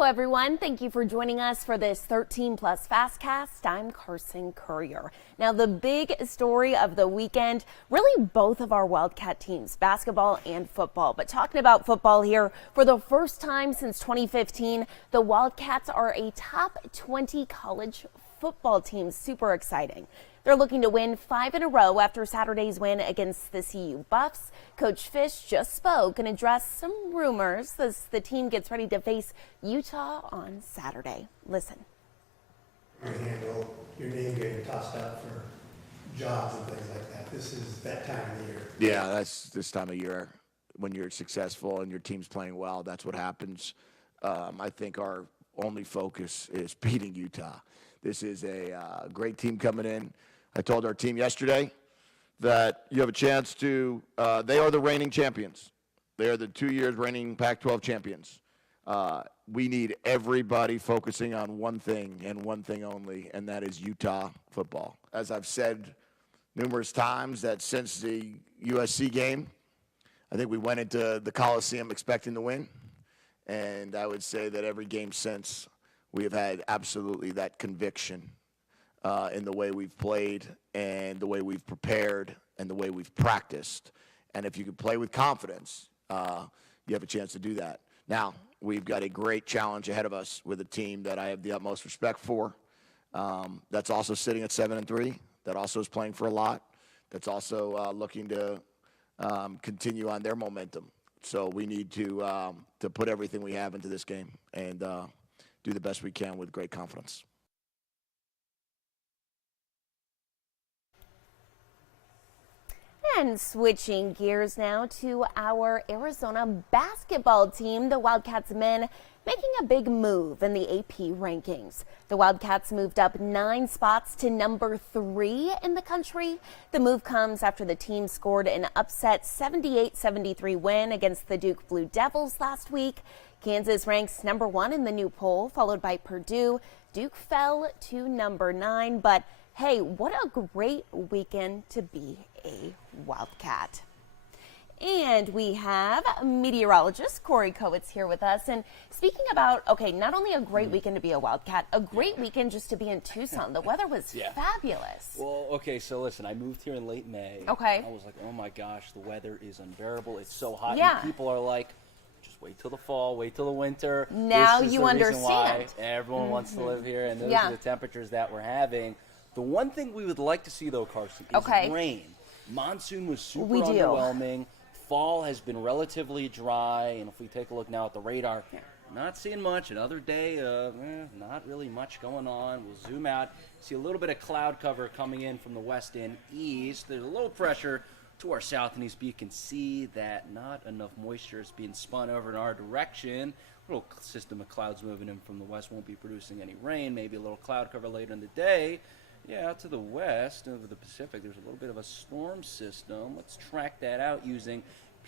Hello, everyone. Thank you for joining us for this 13 Plus FastCast. I'm Carson Courier. Now, the big story of the weekend, really both of our Wildcat teams, basketball and football. But talking about football here, for the first time since 2015, the Wildcats are a top 20 college football team. Super exciting. They're looking to win 5 in a row after Saturday's win against the CU Buffs. Coach Fish just spoke and addressed some rumors as the team gets ready to face Utah on Saturday. Listen. Your handle, your name getting tossed out for jobs and things like that. This is that time of the year. Yeah, that's this time of year when you're successful and your team's playing well. That's what happens. I think our only focus is beating Utah. This is a great team coming in. I told our team yesterday that you have a chance to, they are the reigning champions. They are the 2 years reigning Pac-12 champions. We need everybody focusing on one thing and one thing only, and that is Utah football. As I've said numerous times, that since the USC game, I think we went into the Coliseum expecting to win. And I would say that every game since, we have had absolutely that conviction in the way we've played and the way we've prepared and the way we've practiced. And if you can play with confidence, you have a chance to do that. Now, we've got a great challenge ahead of us with a team that I have the utmost respect for. That's also sitting at 7-3. That also is playing for a lot. That's also looking to continue on their momentum. So we need to put everything we have into this game and do the best we can with great confidence. And switching gears now to our Arizona basketball team, the Wildcats men making a big move in the AP rankings. The Wildcats moved up 9 spots to number 3 in the country. The move comes after the team scored an upset 78-73 win against the Duke Blue Devils last week. Kansas ranks number 1 in the new poll, followed by Purdue. Duke fell to number 9, but hey, what a great weekend to be a Wildcat. And we have meteorologist Corey Kowitz here with us. And speaking about, not only a great weekend to be a Wildcat, a great weekend just to be in Tucson. The weather was fabulous. Well, so listen, I moved here in late May. Okay. I was like, oh my gosh, the weather is unbearable. It's so hot. Yeah. And people are like, just wait till the fall, wait till the winter. Now this is you the understand. reason why everyone wants to live here, and those are the temperatures that we're having. The one thing we would like to see, though, Carson, is rain. Monsoon was super underwhelming. Fall has been relatively dry, and if we take a look now at the radar, not seeing much. Another day, not really much going on. We'll zoom out, see a little bit of cloud cover coming in from the west and east. There's a little pressure to our south and east, but you can see that not enough moisture is being spun over in our direction. A little system of clouds moving in from the west won't be producing any rain. Maybe a little cloud cover later in the day. Yeah, out to the west over the Pacific, there's a little bit of a storm system. Let's track that out using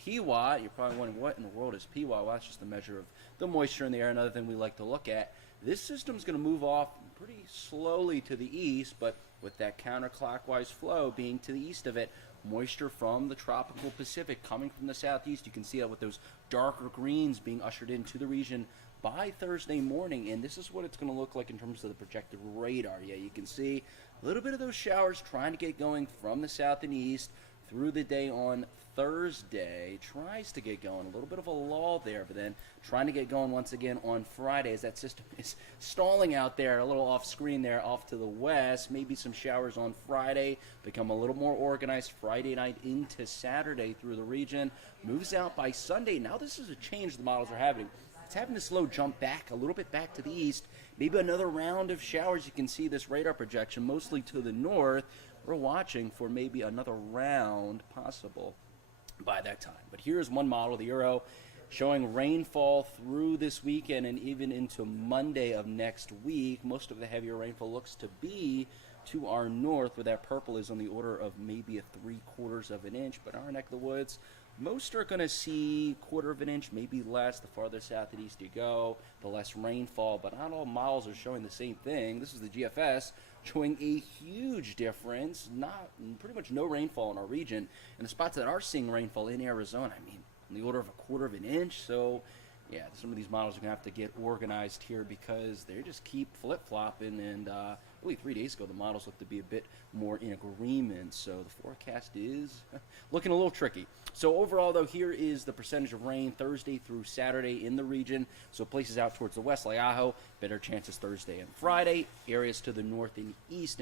PWAT. You're probably wondering, what in the world is PWAT? Well, that's just a measure of the moisture in the air. Another thing we like to look at. This system's going to move off pretty slowly to the east, but with that counterclockwise flow being to the east of it, moisture from the tropical Pacific coming from the southeast. You can see that with those darker greens being ushered into the region by Thursday morning, and this is what it's going to look like in terms of the projected radar. Yeah, you can see a little bit of those showers trying to get going from the south and east through the day on Thursday. Tries to get going. A little bit of a lull there, but then trying to get going once again on Friday as that system is stalling out there, a little off screen there, off to the west. Maybe some showers on Friday, become a little more organized Friday night into Saturday through the region. Moves out by Sunday. Now this is a change the models are having. It's having a slow jump back, a little bit back to the east. Maybe another round of showers. You can see this radar projection mostly to the north. We're watching for maybe another round possible by that time. But here's one model, the Euro, showing rainfall through this weekend and even into Monday of next week. Most of the heavier rainfall looks to be to our north, where that purple is on the order of maybe a 3/4 of an inch. But our neck of the woods, most are going to see 1/4 of an inch, maybe less. The farther south and east you go, the less rainfall. But not all models are showing the same thing. This is the GFS showing a huge difference. Pretty much no rainfall in our region. And the spots that are seeing rainfall in Arizona, I mean, on the order of a 1/4 of an inch. So Yeah, some of these models are going to have to get organized here because they just keep flip-flopping, and really 3 days ago the models looked to be a bit more in agreement, so the forecast is looking a little tricky. So overall, though, here is the percentage of rain Thursday through Saturday in the region. So places out towards the west, like Ajo, better chances Thursday and Friday. Areas to the north and east,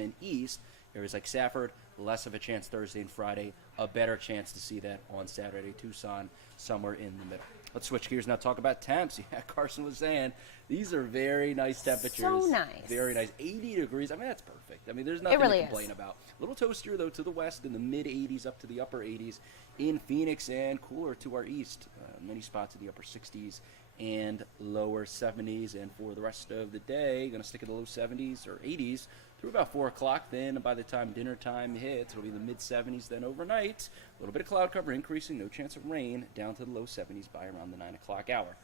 areas like Safford, less of a chance Thursday and Friday, a better chance to see that on Saturday. Tucson, somewhere in the middle. Let's switch gears now, talk about temps. Yeah, Carson was saying these are very nice temperatures. So nice. Very nice. 80 degrees. I mean, that's perfect. I mean, there's nothing to complain about. A little toastier, though, to the west in the mid-80s up to the upper 80s in Phoenix, and cooler to our east. Many spots in the upper 60s and lower 70s. And for the rest of the day, going to stick in the low 70s or 80s through about 4 o'clock. Then by the time dinner time hits, it'll be in the mid-70s. Then overnight, a little bit of cloud cover increasing, no chance of rain, down to the low 70s by around the 9 o'clock hour.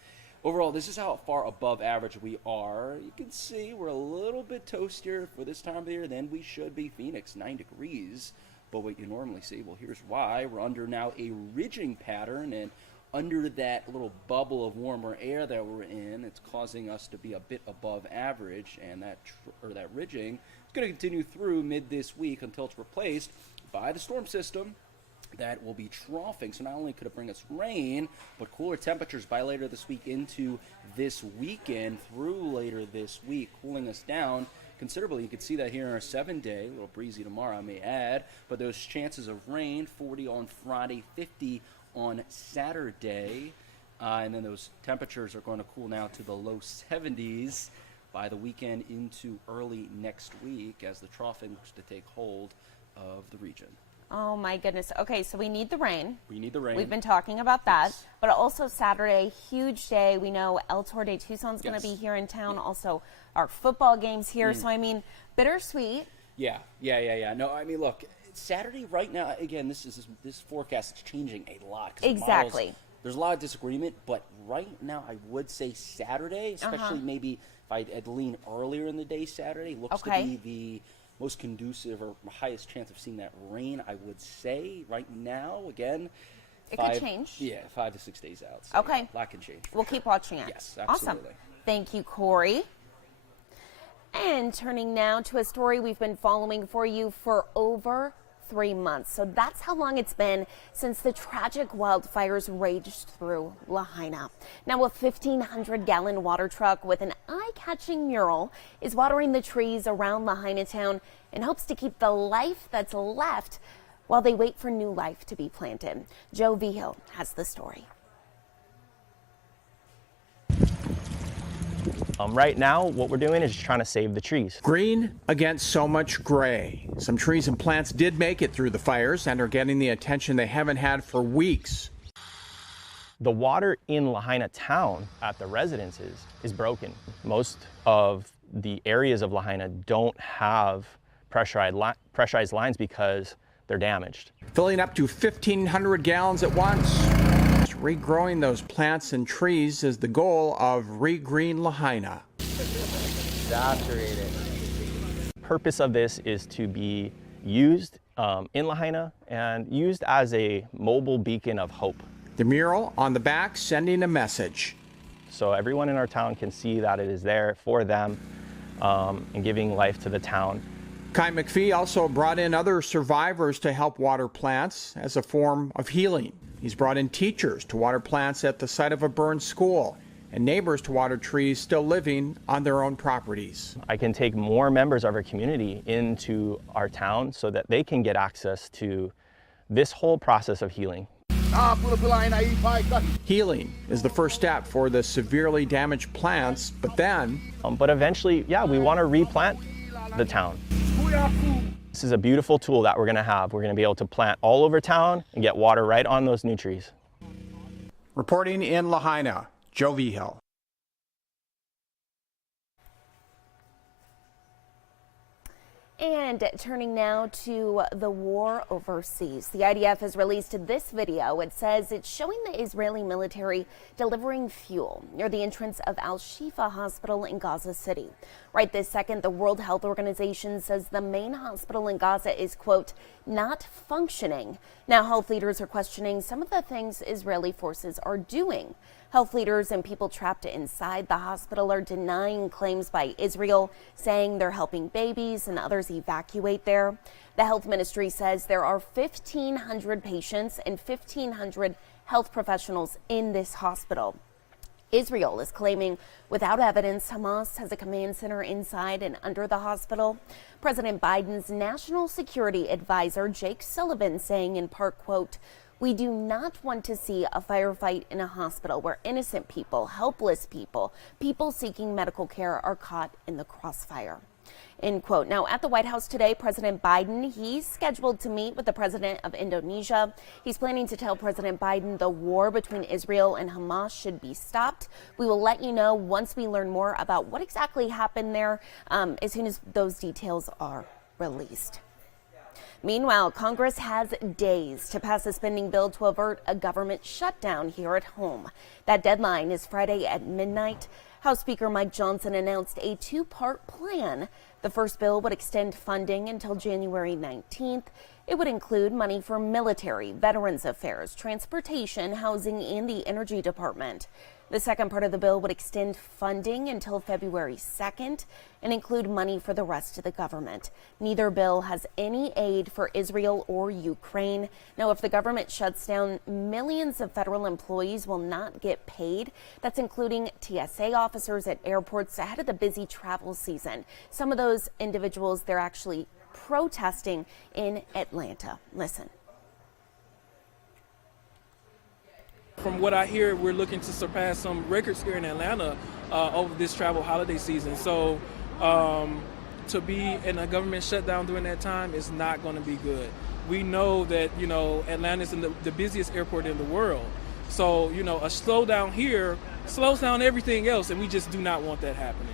Overall, this is how far above average we are. You can see we're a little bit toastier for this time of the year than we should be. Phoenix, 9 degrees. But what you normally see, well, here's why. We're under now a ridging pattern, and under that little bubble of warmer air that we're in, it's causing us to be a bit above average, and that ridging is going to continue through mid this week until it's replaced by the storm system that will be troughing. So not only could it bring us rain, but cooler temperatures by later this week into this weekend through later this week, cooling us down considerably. You can see that here in our 7-day, a little breezy tomorrow I may add, but those chances of rain, 40 on Friday, 50 on Saturday, and then those temperatures are going to cool now to the low 70s by the weekend into early next week as the troughing looks to take hold of the region. Oh my goodness. Okay, so we need the rain. We need the rain. We've been talking about that. Yes. But also Saturday, huge day. We know El Tour de Tucson's going to be here in town. Yeah. Also, our football game's here. So, I mean, bittersweet. Yeah. No, I mean, look, Saturday right now, again, this forecast is changing a lot. 'Cause Exactly. The models, there's a lot of disagreement, but right now I would say Saturday, especially maybe if I'd lean earlier in the day Saturday, looks to be the most conducive or highest chance of seeing that rain, I would say. Right now, again, Could change. Yeah, 5 to 6 days out. So Okay. A lot can change. We'll keep watching it. Yes, absolutely. Awesome. Thank you, Corey. And turning now to a story we've been following for you for over 3 months. So that's how long it's been since the tragic wildfires raged through Lahaina. Now a 1,500-gallon water truck with an eye-catching mural is watering the trees around Lahaina town in hopes to keep the life that's left while they wait for new life to be planted. Joe Vigil has the story. Right now, what we're doing is just trying to save the trees. Green against so much gray. Some trees and plants did make it through the fires and are getting the attention they haven't had for weeks. The water in Lahaina town at the residences is broken. Most of the areas of Lahaina don't have pressurized lines because they're damaged. Filling up to 1,500 gallons at once. Regrowing those plants and trees is the goal of Regreen Lahaina. Saturated. Purpose of this is to be used in Lahaina and used as a mobile beacon of hope. The mural on the back sending a message. So everyone in our town can see that it is there for them and giving life to the town. Kai McPhee also brought in other survivors to help water plants as a form of healing. He's brought in teachers to water plants at the site of a burned school and neighbors to water trees still living on their own properties. I can take more members of our community into our town so that they can get access to this whole process of healing. Healing is the first step for the severely damaged plants, but then... But eventually, we want to replant the town. This is a beautiful tool that we're going to have. We're going to be able to plant all over town and get water right on those new trees. Reporting in Lahaina, Joe Vigil. And turning now to the war overseas. The IDF has released this video. It says it's showing the Israeli military delivering fuel near the entrance of Al-Shifa Hospital in Gaza City. Right this second, the World Health Organization says the main hospital in Gaza is, quote, not functioning. Now, health leaders are questioning some of the things Israeli forces are doing. Health leaders and people trapped inside the hospital are denying claims by Israel, saying they're helping babies and others evacuate there. The health ministry says there are 1,500 patients and 1,500 health professionals in this hospital. Israel is claiming without evidence Hamas has a command center inside and under the hospital. President Biden's national security advisor, Jake Sullivan, saying in part, quote, we do not want to see a firefight in a hospital where innocent people, helpless people, people seeking medical care are caught in the crossfire. End quote. Now, at the White House today, President Biden, he's scheduled to meet with the president of Indonesia. He's planning to tell President Biden the war between Israel and Hamas should be stopped. We will let you know once we learn more about what exactly happened there, as soon as those details are released. Meanwhile, Congress has days to pass a spending bill to avert a government shutdown here at home. That deadline is Friday at midnight. House Speaker Mike Johnson announced a two-part plan. The first bill would extend funding until January 19th. It would include money for military, veterans affairs, transportation, housing, and the energy department. The second part of the bill would extend funding until February 2nd and include money for the rest of the government. Neither bill has any aid for Israel or Ukraine. Now, if the government shuts down, millions of federal employees will not get paid. That's including TSA officers at airports ahead of the busy travel season. Some of those individuals, they're actually protesting in Atlanta. Listen. From what I hear, we're looking to surpass some records here in Atlanta over this travel holiday season. So to be in a government shutdown during that time is not going to be good. We know that, Atlanta is the busiest airport in the world. So, a slowdown here slows down everything else, and we just do not want that happening.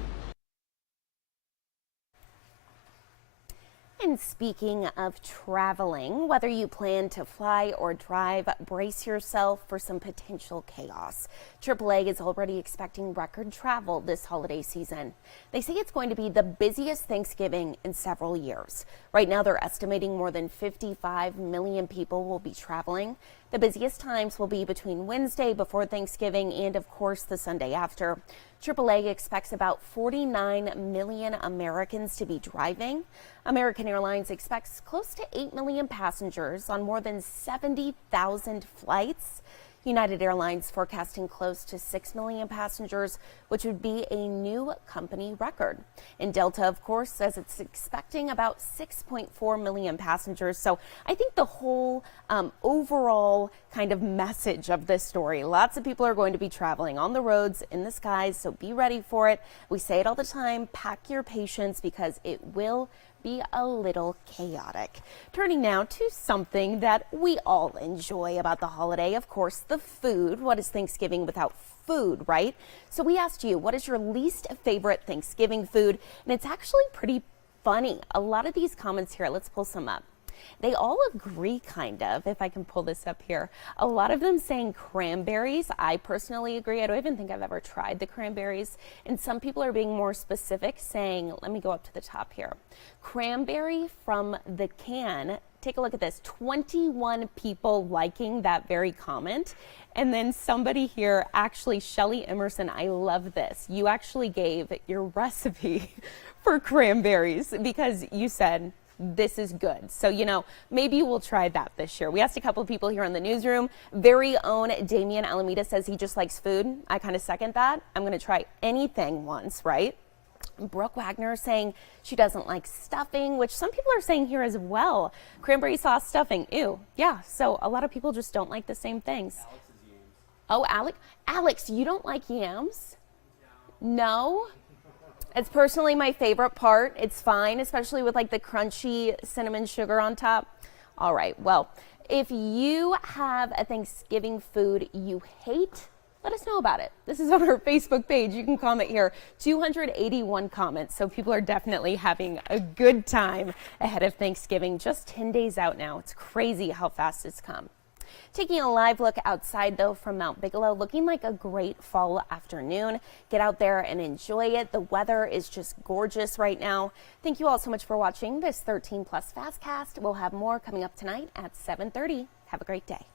And speaking of traveling, whether you plan to fly or drive, brace yourself for some potential chaos. AAA is already expecting record travel this holiday season. They say it's going to be the busiest Thanksgiving in several years. Right now, they're estimating more than 55 million people will be traveling. The busiest times will be between Wednesday before Thanksgiving and, of course, the Sunday after. AAA expects about 49 million Americans to be driving. American Airlines expects close to 8 million passengers on more than 70,000 flights. United Airlines forecasting close to 6 million passengers, which would be a new company record. And Delta, of course, says it's expecting about 6.4 million passengers. So I think the whole overall kind of message of this story, lots of people are going to be traveling on the roads, in the skies, so be ready for it. We say it all the time, pack your patience because it will be a little chaotic. Turning now to something that we all enjoy about the holiday, of course, the food. What is Thanksgiving without food, right? So we asked you, what is your least favorite Thanksgiving food? And it's actually pretty funny. A lot of these comments here, let's pull some up. They all agree, kind of, if I can pull this up here. A lot of them saying cranberries. I personally agree. I don't even think I've ever tried the cranberries. And some people are being more specific, saying, let me go up to the top here. Cranberry from the can. Take a look at this. 21 people liking that very comment. And then somebody here, actually, Shelly Emerson, I love this. You actually gave your recipe for cranberries because you said, this is good. So, maybe we'll try that this year. We asked a couple of people here in the newsroom. Very own Damian Alameda says he just likes food. I kind of second that. I'm going to try anything once, right? Brooke Wagner saying she doesn't like stuffing, which some people are saying here as well. Cranberry sauce stuffing, ew. Yeah, so a lot of people just don't like the same things. Oh, Alex, you don't like yams? No? It's personally my favorite part. It's fine, especially with like the crunchy cinnamon sugar on top. All right, well, if you have a Thanksgiving food you hate, let us know about it. This is on our Facebook page. You can comment here. 281 comments, so people are definitely having a good time ahead of Thanksgiving. Just 10 days out now. It's crazy how fast it's come. Taking a live look outside, though, from Mount Bigelow, looking like a great fall afternoon. Get out there and enjoy it. The weather is just gorgeous right now. Thank you all so much for watching this 13 Plus FastCast. We'll have more coming up tonight at 7:30. Have a great day.